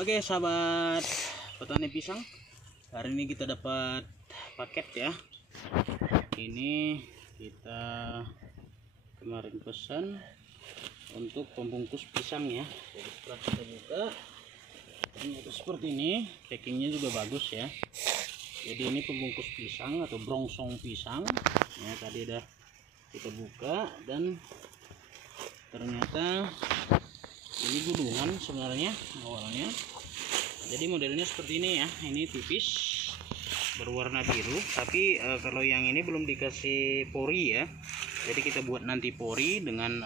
Oke sahabat petani pisang, hari ini kita dapat paket ya. Ini kita kemarin pesan untuk pembungkus pisang ya. Jadi setelah kita buka, ternyata seperti ini. Packingnya juga bagus ya. Jadi ini pembungkus pisang atau brongsong pisang ya. Tadi udah kita buka dan ternyata ini gulungan sebenarnya awalnya. Jadi modelnya seperti ini ya. Ini tipis berwarna biru, tapi kalau yang ini belum dikasih pori ya. Jadi kita buat nanti pori dengan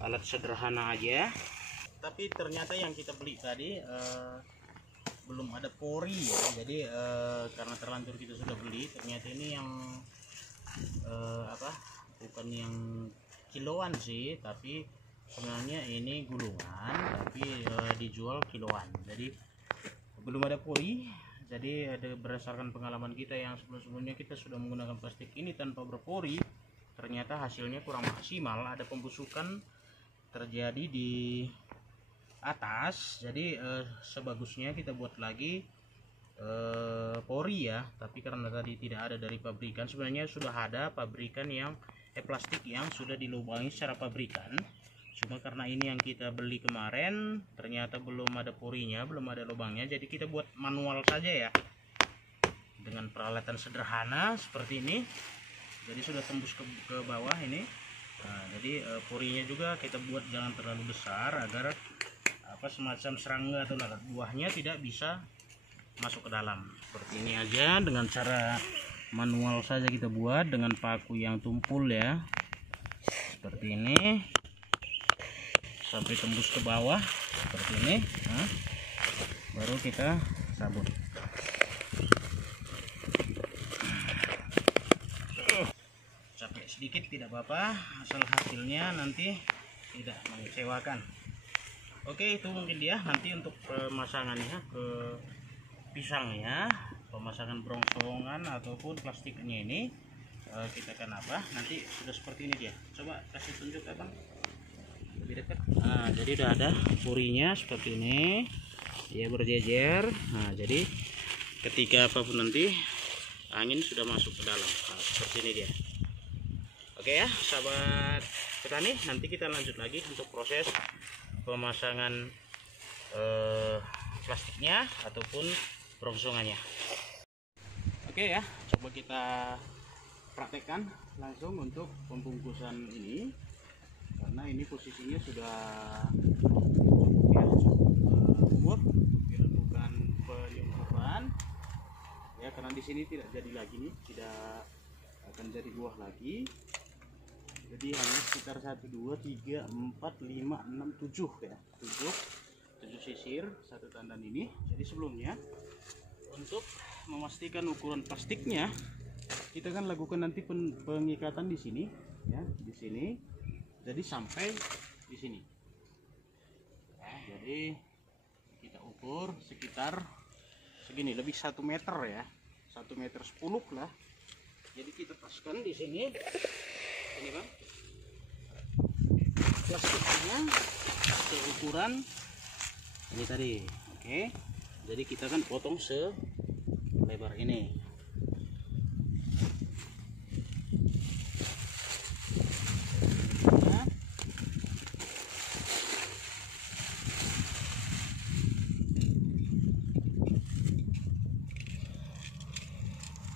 alat sederhana aja. Tapi ternyata yang kita beli tadi belum ada pori ya. Jadi karena terlanjur kita sudah beli, ternyata ini yang bukan yang kiloan sih, tapi sebenarnya ini gulungan tapi dijual kiloan. Jadi belum ada pori. Jadi berdasarkan pengalaman kita yang sebelumnya kita sudah menggunakan plastik ini tanpa berpori, ternyata hasilnya kurang maksimal. Ada pembusukan terjadi di atas. Jadi sebagusnya kita buat lagi pori ya. Tapi karena tadi tidak ada dari pabrikan, sebenarnya sudah ada pabrikan yang plastik yang sudah dilubangi secara pabrikan. Cuma karena ini yang kita beli kemarin ternyata belum ada porinya, belum ada lubangnya, jadi kita buat manual saja ya dengan peralatan sederhana seperti ini. Jadi sudah tembus ke bawah ini. Nah, jadi porinya juga kita buat jangan terlalu besar agar semacam serangga atau lalat buahnya tidak bisa masuk ke dalam. Seperti ini aja, dengan cara manual saja kita buat dengan paku yang tumpul ya, seperti ini sampai tembus ke bawah seperti ini. Nah, baru kita sabut. Capek sedikit tidak apa-apa, asal hasilnya nanti tidak mengecewakan. Oke, itu mungkin dia nanti untuk pemasangannya ke pisangnya, pemasangan brongsongan ataupun plastiknya ini kita akan nanti sudah seperti ini dia. Coba kasih tunjuk abang lebih dekat. Nah, jadi udah ada porinya seperti ini, dia berjejer. Nah, jadi ketika apapun nanti angin sudah masuk ke dalam. Nah, seperti ini dia. Oke ya sahabat petani, nanti kita lanjut lagi untuk proses pemasangan plastiknya ataupun brongsongannya. Oke ya, coba kita praktekkan langsung untuk pembungkusan ini, karena ini posisinya sudah ya, umur dilakukan penyemprotan ya, karena di sini tidak jadi lagi nih, tidak akan jadi buah lagi. Jadi hanya sekitar 1 2 3 4 5 6 7 ya, 7 sisir satu tandan ini. Jadi sebelumnya untuk memastikan ukuran plastiknya, kita kan lakukan nanti pengikatan di sini ya, di sini. Jadi sampai di sini. Nah, jadi kita ukur sekitar segini, lebih 1 meter ya, 1 meter 10 lah. Jadi kita paskan di sini. Ini bang, plastiknya seukuran ini tadi. Oke, jadi kita kan potong selebar ini.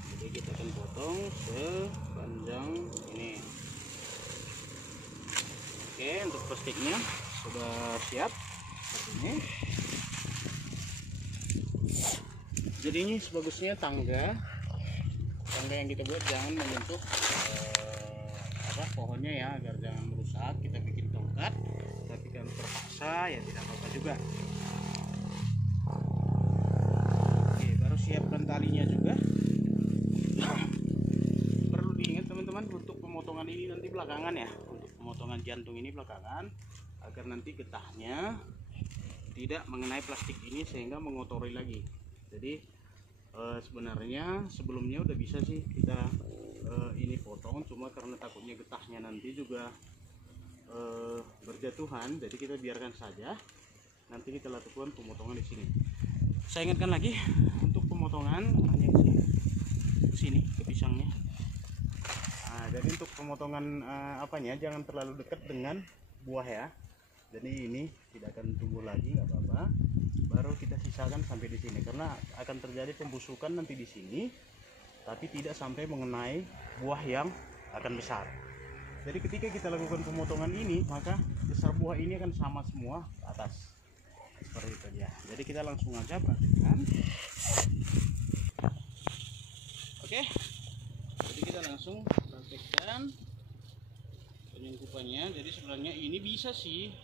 Jadi kita akan potong sepanjang ini. Oke, untuk plastiknya sudah siap seperti ini. Jadi ini sebagusnya tangga yang kita buat jangan membentuk pohonnya ya, agar jangan merusak. Kita bikin tongkat, tapi kalau terpaksa ya tidak apa-apa juga. Oke, baru siapkan talinya juga. Perlu diingat teman-teman, untuk pemotongan ini nanti belakangan ya, untuk pemotongan jantung ini belakangan, agar nanti getahnya tidak mengenai plastik ini sehingga mengotori lagi. Jadi sebenarnya sebelumnya udah bisa sih kita ini potong, cuma karena takutnya getahnya nanti juga berjatuhan, jadi kita biarkan saja. nanti kita lakukan pemotongan di sini. Saya ingatkan lagi untuk pemotongan hanya ke sini ke pisangnya. Nah, jadi untuk pemotongan apanya jangan terlalu dekat dengan buah ya. Jadi ini tidak akan tumbuh lagi, nggak apa-apa. Baru kita sisakan sampai di sini karena akan terjadi pembusukan nanti di sini, tapi tidak sampai mengenai buah yang akan besar. Jadi ketika kita lakukan pemotongan ini, maka besar buah ini akan sama semua ke atas. Seperti itu ya. Jadi kita langsung aja praktekkan. Oke. Jadi kita langsung praktekkan penyungkupannya. Jadi sebenarnya ini bisa sih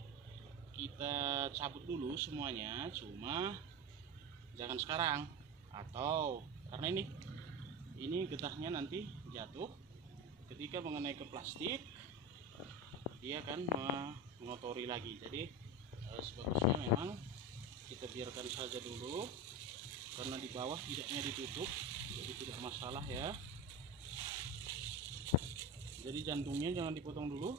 kita cabut dulu semuanya, cuma jangan sekarang, atau karena ini getahnya nanti jatuh ketika mengenai ke plastik, dia akan mengotori lagi. Jadi sebagusnya memang kita biarkan saja dulu karena di bawah tidaknya ditutup, jadi tidak masalah ya. Jadi jantungnya jangan dipotong dulu.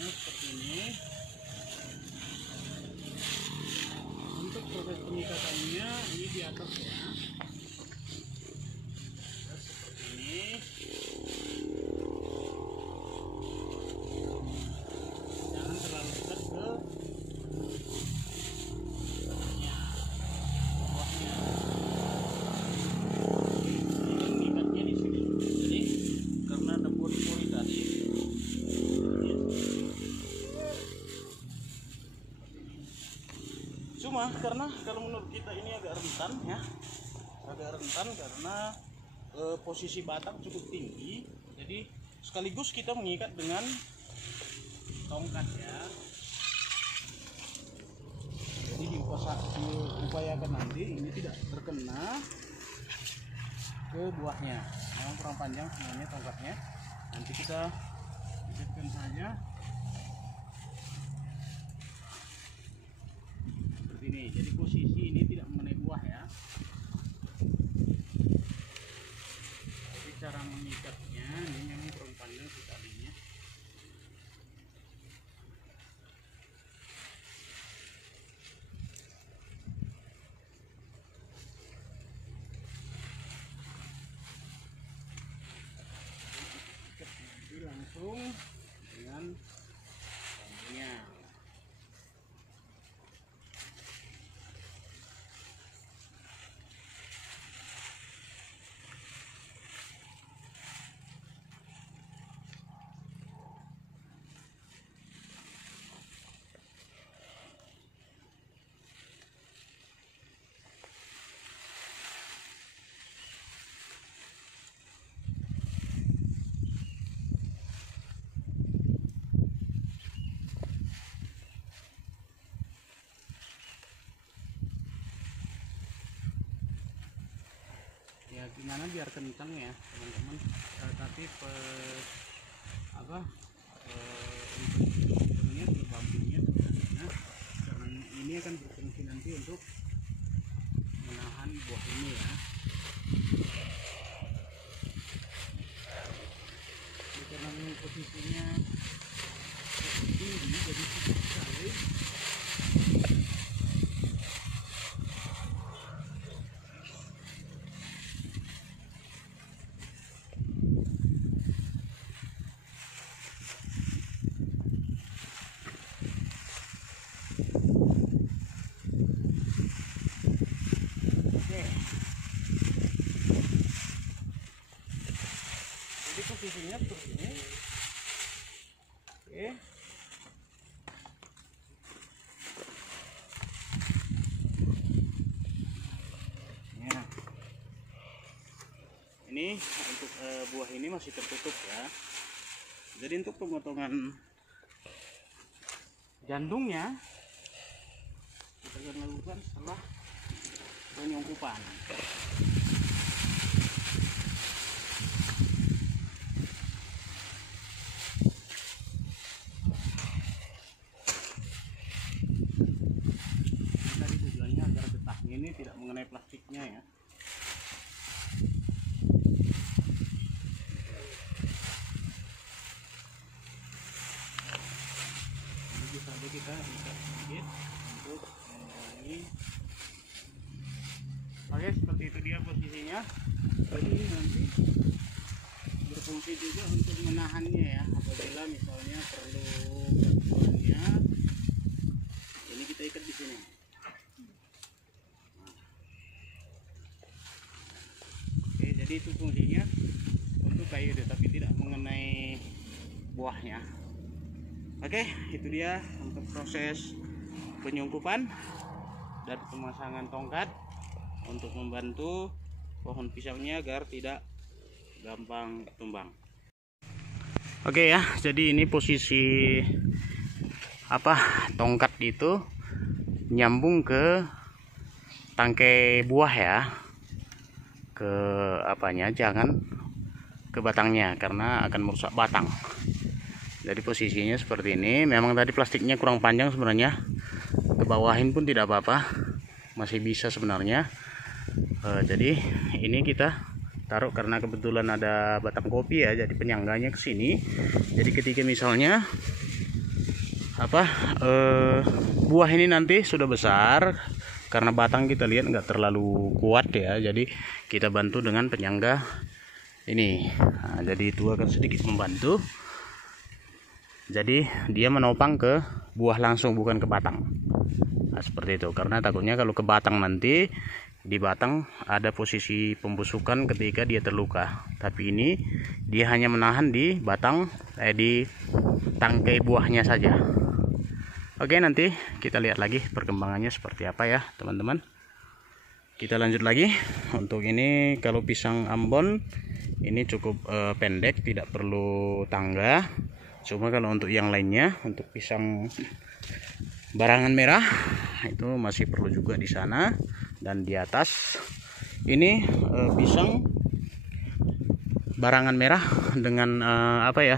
Seperti ini. Untuk proses pengikatannya ini di atas ya. Seperti ini. Jangan terlalu dekat ke buahnya. Ini mengikatnya di sini. Jadi karena ada pori-pori tadi. Cuma karena kalau menurut kita ini agak rentan ya, karena posisi batang cukup tinggi, jadi sekaligus kita mengikat dengan tongkat ya. Jadi diupayakan nanti ini tidak terkena ke buahnya. Memang kurang panjang sebenarnya tongkatnya, nanti kita ikatkan saja ini. Jadi posisi ini tidak mengenai buah ya. Jadi cara mengikatnya ini memang kurang panjang sekalinya. Jadi langsung dengan tangannya. Ya gimana biar kencang ya teman-teman, tapi untuk bambunya karena ini akan berfungsi nanti untuk menahan buah ini ya. Karena ini posisinya tinggi jadi cukup sekali. Jadi posisinya seperti ini. Oke. Ya. Ini untuk buah ini masih tertutup ya. Jadi untuk pemotongan jantungnya kita akan lakukan setelah penyungkupan. plastiknya ya. Ini bisa aja kita ikat sedikit untuk mengurangi. Oke, seperti itu dia posisinya. Jadi nanti berfungsi juga untuk menahannya ya, apabila misalnya perlu bantuannya. Ini kita ikat di sini. Oke, jadi itu fungsinya untuk kayu tetapi tidak mengenai buahnya. Oke, itu dia untuk proses penyungkupan dan pemasangan tongkat untuk membantu pohon pisangnya agar tidak gampang tumbang. Oke ya, jadi ini posisi tongkat itu nyambung ke tangkai buah ya, ke jangan ke batangnya karena akan merusak batang. Jadi posisinya seperti ini. Memang tadi plastiknya kurang panjang sebenarnya, ke bawahin pun tidak apa-apa, masih bisa sebenarnya. Jadi ini kita taruh karena kebetulan ada batang kopi ya, jadi penyangganya ke sini. Jadi ketika misalnya buah ini nanti sudah besar, karena batang kita lihat nggak terlalu kuat ya, jadi kita bantu dengan penyangga ini. Nah, jadi itu akan sedikit membantu. Jadi dia menopang ke buah langsung, bukan ke batang. Nah, seperti itu. Karena takutnya kalau ke batang nanti di batang ada posisi pembusukan ketika dia terluka. Tapi ini dia hanya menahan di batang, di tangkai buahnya saja. Oke, nanti kita lihat lagi perkembangannya seperti apa ya teman-teman. Kita lanjut lagi. Untuk ini kalau pisang Ambon ini cukup pendek, tidak perlu tangga. Cuma kalau untuk yang lainnya, untuk pisang barangan merah itu masih perlu juga di sana dan di atas. Ini pisang barangan merah dengan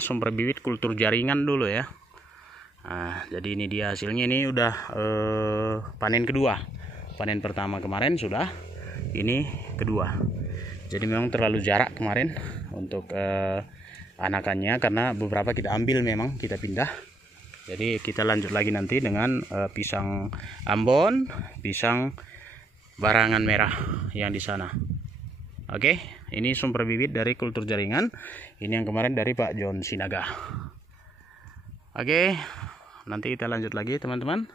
sumber bibit kultur jaringan dulu ya. Nah, jadi ini dia hasilnya. Ini udah panen kedua. Panen pertama kemarin sudah, ini kedua. Jadi memang terlalu jarak kemarin untuk anakannya, karena beberapa kita ambil, memang kita pindah. Jadi kita lanjut lagi nanti dengan pisang Ambon, pisang barangan merah yang di sana. Oke, ini sumber bibit dari kultur jaringan. Ini yang kemarin dari Pak John Sinaga. Oke, nanti kita lanjut lagi teman-teman.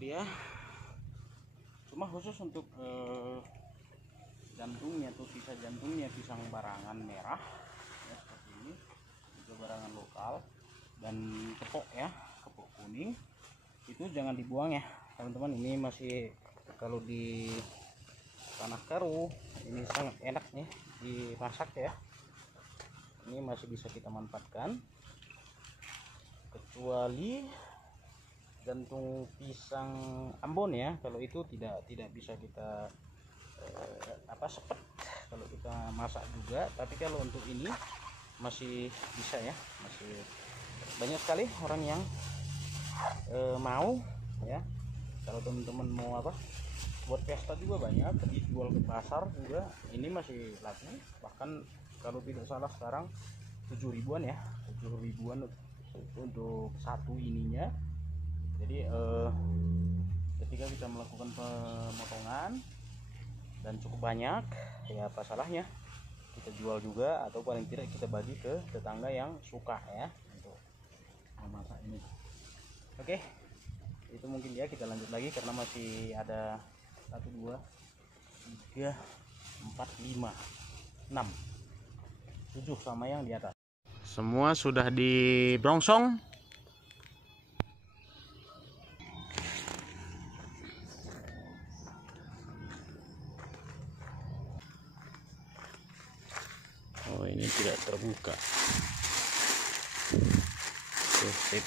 Dia cuma khusus untuk jantungnya tuh, sisa jantungnya pisang barangan merah ya, seperti ini. Itu barangan lokal. Dan kepok ya, kepok kuning itu jangan dibuang ya teman-teman. Ini masih kalau tanah keru. Ini sangat enak nih dimasak ya. Ini masih bisa kita manfaatkan, kecuali jantung pisang Ambon ya. Kalau itu tidak bisa kita sepet kalau kita masak juga. Tapi kalau untuk ini masih bisa ya, masih banyak sekali orang yang mau ya. Kalau teman-teman mau buat pesta juga banyak, dijual ke pasar juga. Ini masih laku, bahkan kalau tidak salah sekarang 7 ribuan ya, 7 ribuan untuk satu ininya. Jadi ketika kita melakukan pemotongan dan cukup banyak, ya apa salahnya kita jual juga, atau paling tidak kita bagi ke tetangga yang suka ya untuk memasak ini. Oke, itu mungkin ya. Kita lanjut lagi karena masih ada 1 2 3 4 5 6 7 sama yang di atas. Semua sudah dibrongsong. Oh, ini tidak terbuka. Sip.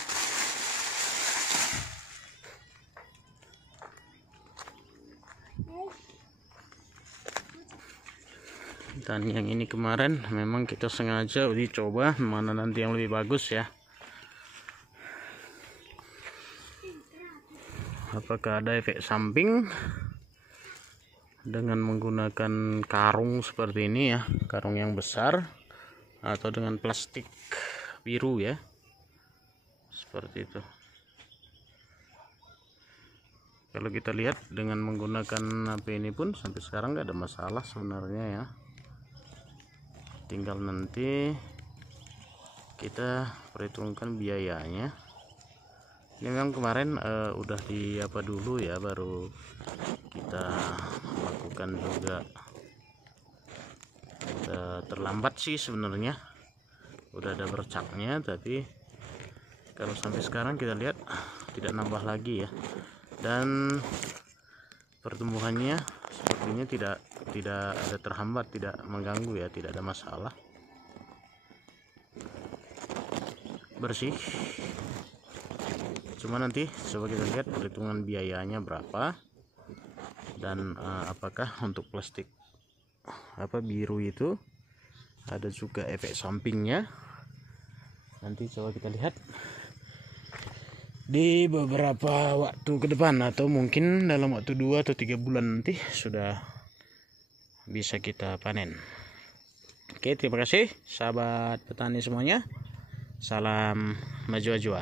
Dan yang ini kemarin memang kita sengaja uji coba mana nanti yang lebih bagus ya. Apakah ada efek samping dengan menggunakan karung seperti ini ya, karung yang besar, atau dengan plastik biru ya, seperti itu. Kalau kita lihat dengan menggunakan HP ini pun sampai sekarang nggak ada masalah sebenarnya ya. Tinggal nanti kita perhitungkan biayanya. Ini memang kemarin udah di dulu ya, baru kita lakukan juga. Terlambat sih sebenarnya, udah ada bercaknya, tapi kalau sampai sekarang kita lihat tidak nambah lagi ya. Dan pertumbuhannya sepertinya tidak ada terhambat, tidak mengganggu ya, tidak ada masalah, bersih. Cuma nanti coba kita lihat perhitungan biayanya berapa, dan apakah untuk plastik biru itu ada juga efek sampingnya. Nanti coba kita lihat di beberapa waktu ke depan, atau mungkin dalam waktu 2 atau 3 bulan nanti sudah bisa kita panen. Oke, terima kasih sahabat petani semuanya. Salam maju-maju.